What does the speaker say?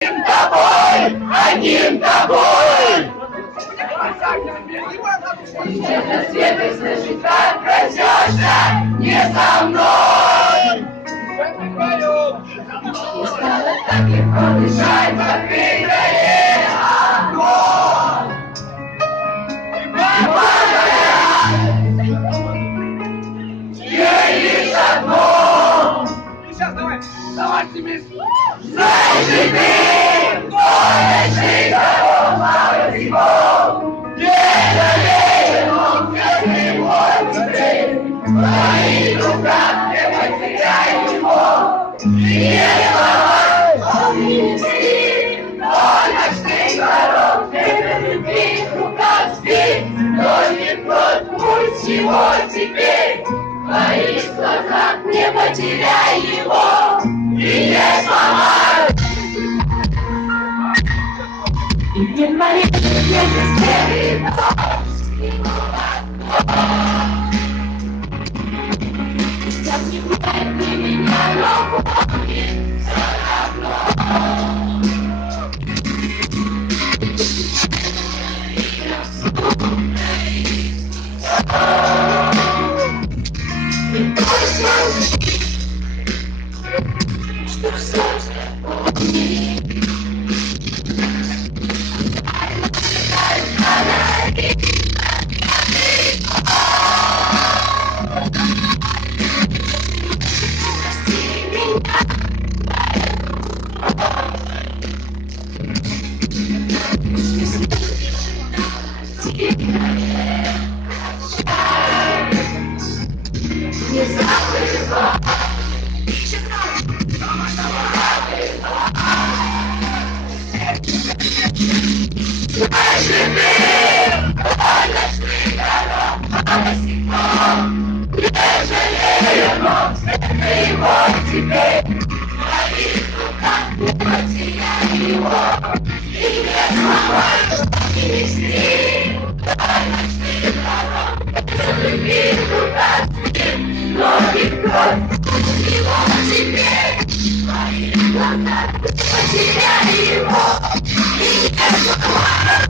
тобой, одним тобой. Это свет и слышит, как проснешься, не со мной. И стало так легко дышать, закрытое окно. Ей лишь одно. Сейчас давай тебе. Знаешь ли ты, солнечный дорога всего, не он каждый мой теперь, в твоих руках не потеряй его. И не слова, он не спит, солнечный дорог, это любви, в руках спит, только тот путь всего теперь, в твоих глазах не потеряй его. И не сломай. И не мои, не быстрее, сейчас не знает ты меня, но помни все равно. И точно что все помни. Не забывай. Теперь в твоих руках не потеряй его. И не сломай, и не сни. Ночных дорог, любви в руках спит, но никто его теперь в твоих глазах не потеряй его. И не сломай.